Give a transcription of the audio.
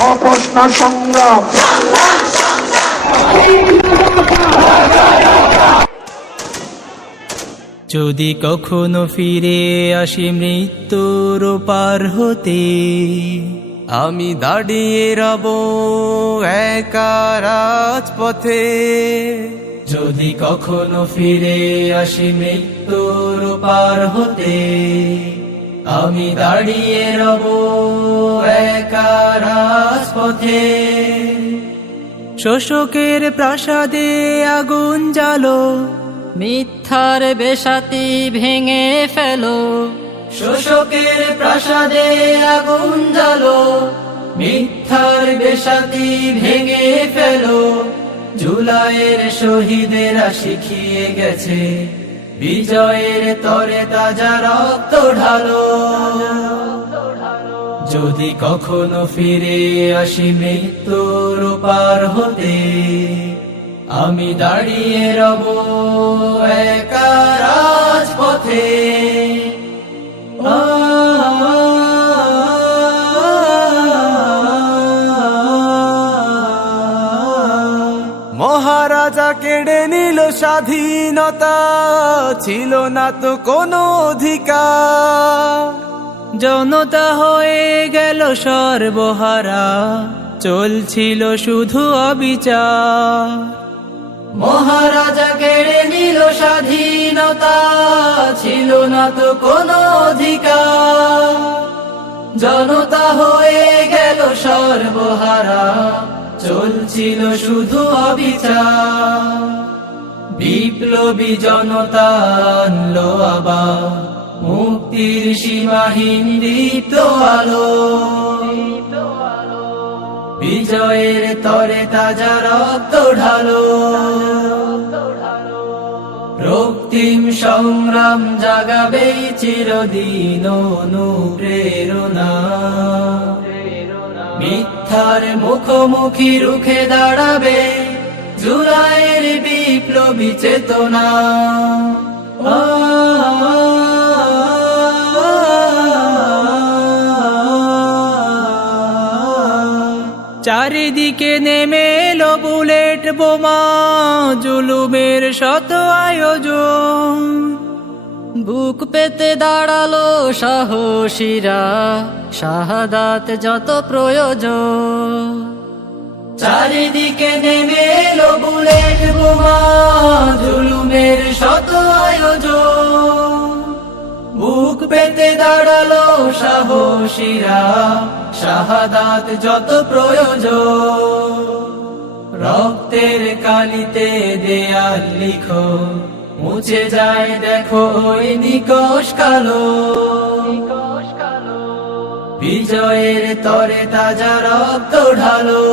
অপসনা সংগ্রাম। যদি কখনো ফিরে আসি মৃত্যুর পার হতে, আমি দাঁড়িয়ে রব একা রাজপথে। যদি কখনো ফিরে আসি মৃত্যুর পার হতে আমি দাঁড়িয়ে রব একা রাজপথে। শোষকের প্রাসাদে আগুন জ্বালো, মিথ্যার বেশাতি ভেঙে ফেলো। শোষকের প্রাসাদে আগুন জ্বালো, মিথ্যার বেশাতি ভেঙে ফেলো। জুলাইয়ের শহীদেরা শিখিয়ে গেছে বিজয়ের তরে তাজা রক্ত ঢালো। যদি কখনো ফিরে আসি মৃত্যুর পার হতে, আমি দাঁড়িয়ে রব একা রাজপথে। মহারাজা কেড়ে নিল স্বাধীনতা ছিল না তো কোনো অধিকার। জনতা হয়ে গেল সর্বহারা চলছিল শুধু অবিচার। মহারাজা কেড়ে নিল স্বাধীনতা ছিল না তো কোনো অধিকার। জনতা হয়ে গেল সর্বহারা চলছিল শুধু অবিচার। বিপ্লবী জনতা আনলো আবার। মুক্তির সীমাহীন দীপ্ত আলো। বিজয়ের তরে তাজা রক্ত ঢালো। রক্তিম সংগ্রাম জাগাবে চিরদিন অনুপ্রেরণা। মিথ্যার মুখোমুখি রুখে দাঁড়াবে জুলাইয়ের বিপ্লবী চেতনা। চারিদিকে নেমে এলো বুলেট বোমা, জুলুমের শত আয়োজন। বুক পেতে দাঁড়াল সাহসীরা। শাহাদাত যত প্রয়োজন। চারিদিকে নেমে এলো বুলেট বোমা, জুলুমের শত আয়োজন। বুক পেতে দাঁড়াল সাহসীরা, শাহাদাত যত প্রয়োজন। রক্তের কালিতে দেয়াল লিখো মুছে যায় দেখো ওই নিকশ কালো। বিজয়ের তরে তাজা রক্ত ঢালো।